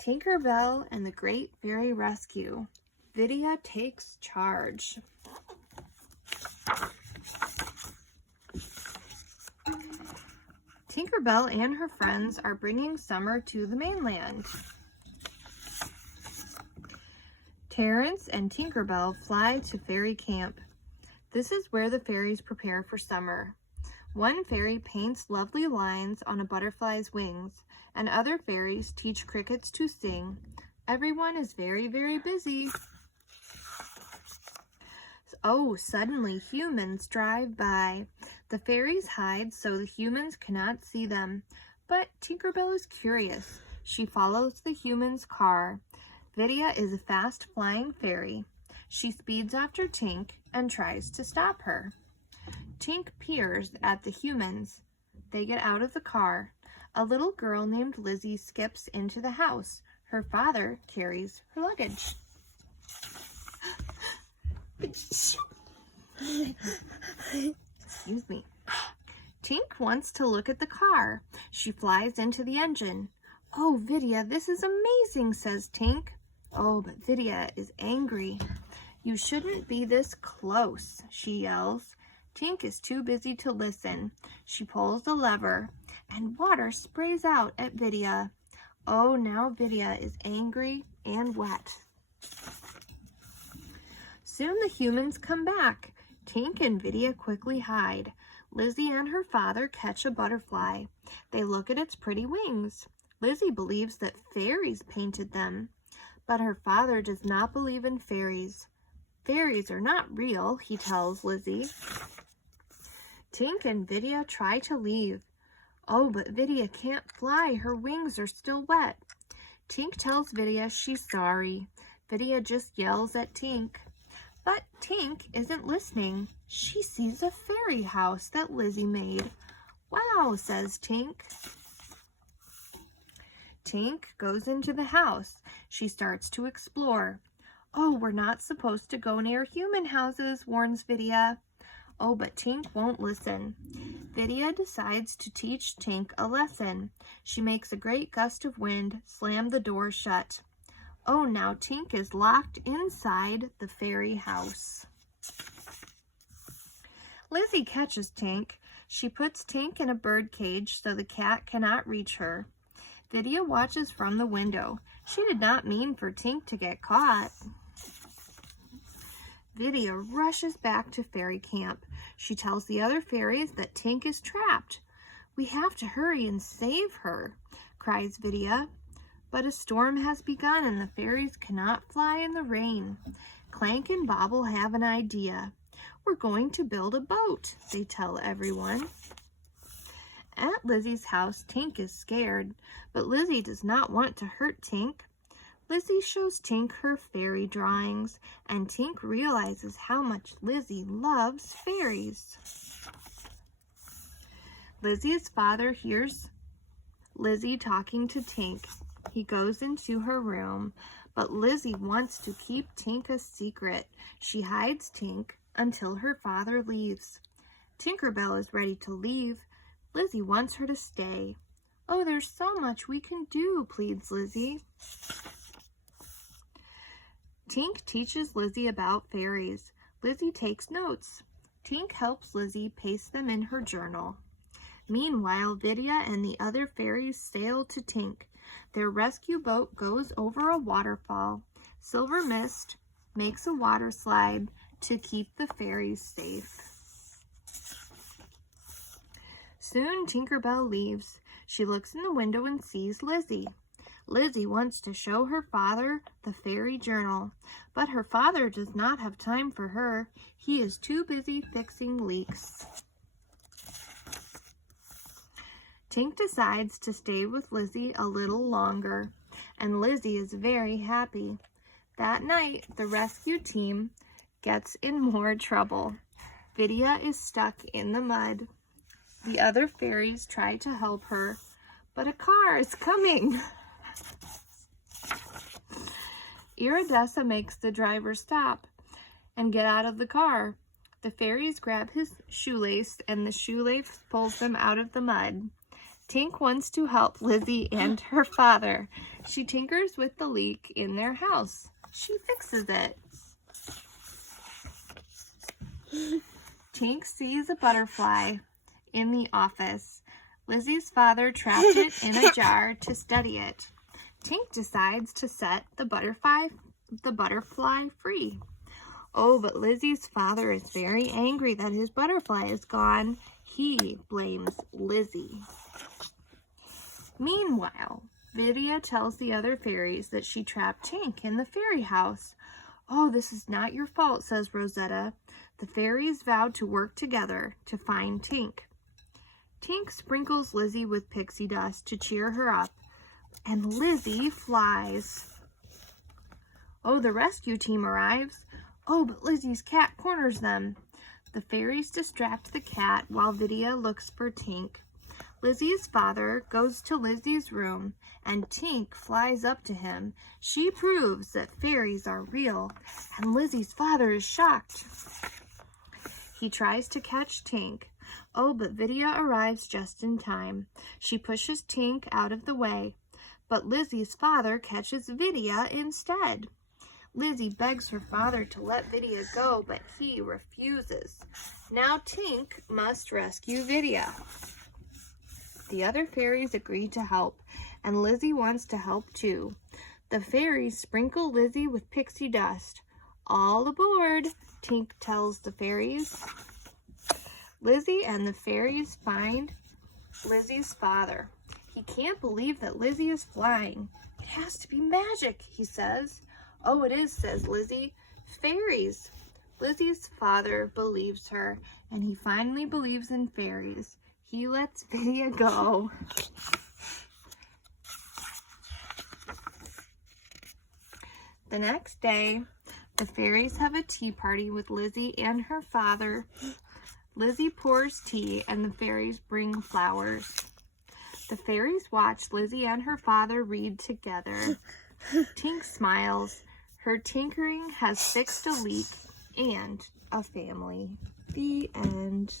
Tinkerbell and the Great Fairy Rescue. Vidia takes charge. Tinkerbell and her friends are bringing summer to the mainland. Terrence and Tinkerbell fly to fairy camp. This is where the fairies prepare for summer. One fairy paints lovely lines on a butterfly's wings, and other fairies teach crickets to sing. Everyone is very, very busy. Oh, suddenly humans drive by. The fairies hide so the humans cannot see them. But Tinkerbell is curious. She follows the humans' car. Vidia is a fast-flying fairy. She speeds after Tink and tries to stop her. Tink peers at the humans. They get out of the car. A little girl named Lizzie skips into the house. Her father carries her luggage. Excuse me. Tink wants to look at the car. She flies into the engine. "Oh, Vidia, this is amazing," says Tink. Oh, but Vidia is angry. "You shouldn't be this close," she yells. Tink is too busy to listen. She pulls the lever, and water sprays out at Vidia. Oh, now Vidia is angry and wet. Soon the humans come back. Tink and Vidia quickly hide. Lizzie and her father catch a butterfly. They look at its pretty wings. Lizzie believes that fairies painted them, but her father does not believe in fairies. Fairies are not real, he tells Lizzie. Tink and Vidia try to leave. Oh, but Vidia can't fly. Her wings are still wet. Tink tells Vidia she's sorry. Vidia just yells at Tink. But Tink isn't listening. She sees a fairy house that Lizzie made. "Wow," says Tink. Tink goes into the house. She starts to explore. "Oh, we're not supposed to go near human houses," warns Vidia. Oh, but Tink won't listen. Vidia decides to teach Tink a lesson. She makes a great gust of wind, slam the door shut. Oh, now Tink is locked inside the fairy house. Lizzie catches Tink. She puts Tink in a bird cage so the cat cannot reach her. Vidia watches from the window. She did not mean for Tink to get caught. Vidia rushes back to fairy camp. She tells the other fairies that Tink is trapped. "We have to hurry and save her," cries Vidia. But a storm has begun and the fairies cannot fly in the rain. Clank and Bobble have an idea. "We're going to build a boat," they tell everyone. At Lizzie's house, Tink is scared, but Lizzie does not want to hurt Tink. Lizzie shows Tink her fairy drawings, and Tink realizes how much Lizzie loves fairies. Lizzie's father hears Lizzie talking to Tink. He goes into her room, but Lizzie wants to keep Tink a secret. She hides Tink until her father leaves. Tinkerbell is ready to leave. Lizzie wants her to stay. "Oh, there's so much we can do," pleads Lizzie. Tink teaches Lizzie about fairies. Lizzie takes notes. Tink helps Lizzie paste them in her journal. Meanwhile, Vidia and the other fairies sail to Tink. Their rescue boat goes over a waterfall. Silver Mist makes a water slide to keep the fairies safe. Soon Tinkerbell leaves. She looks in the window and sees Lizzie. Lizzie wants to show her father the fairy journal, but her father does not have time for her. He is too busy fixing leaks. Tink decides to stay with Lizzie a little longer, and Lizzie is very happy. That night, the rescue team gets in more trouble. Vidia is stuck in the mud. The other fairies try to help her, but a car is coming. Iridessa makes the driver stop and get out of the car. The fairies grab his shoelace, and the shoelace pulls them out of the mud. Tink wants to help Lizzie and her father. She tinkers with the leak in their house. She fixes it. Tink sees a butterfly in the office. Lizzie's father trapped it in a jar to study it. Tink decides to set the butterfly free. Oh, but Lizzie's father is very angry that his butterfly is gone. He blames Lizzie. Meanwhile, Vidia tells the other fairies that she trapped Tink in the fairy house. Oh, this is not your fault, says Rosetta. The fairies vowed to work together to find Tink. Tink sprinkles Lizzie with pixie dust to cheer her up, and Lizzie flies. Oh, the rescue team arrives. Oh, but Lizzie's cat corners them. The fairies distract the cat while Vidia looks for Tink. Lizzie's father goes to Lizzie's room, and Tink flies up to him. She proves that fairies are real, and Lizzie's father is shocked. He tries to catch Tink. Oh, but Vidia arrives just in time. She pushes Tink out of the way, but Lizzie's father catches Vidia instead. Lizzie begs her father to let Vidia go, but he refuses. Now Tink must rescue Vidia. The other fairies agree to help, and Lizzie wants to help too. The fairies sprinkle Lizzie with pixie dust. All aboard, Tink tells the fairies. Lizzie and the fairies find Lizzie's father. He can't believe that Lizzie is flying. It has to be magic, he says. Oh, it is, says Lizzie. Fairies. Lizzie's father believes her, and he finally believes in fairies. He lets Vidia go. The next day, the fairies have a tea party with Lizzie and her father. Lizzie pours tea, and the fairies bring flowers. The fairies watch Lizzie and her father read together. Tink smiles. Her tinkering has fixed a leak and a family. The end.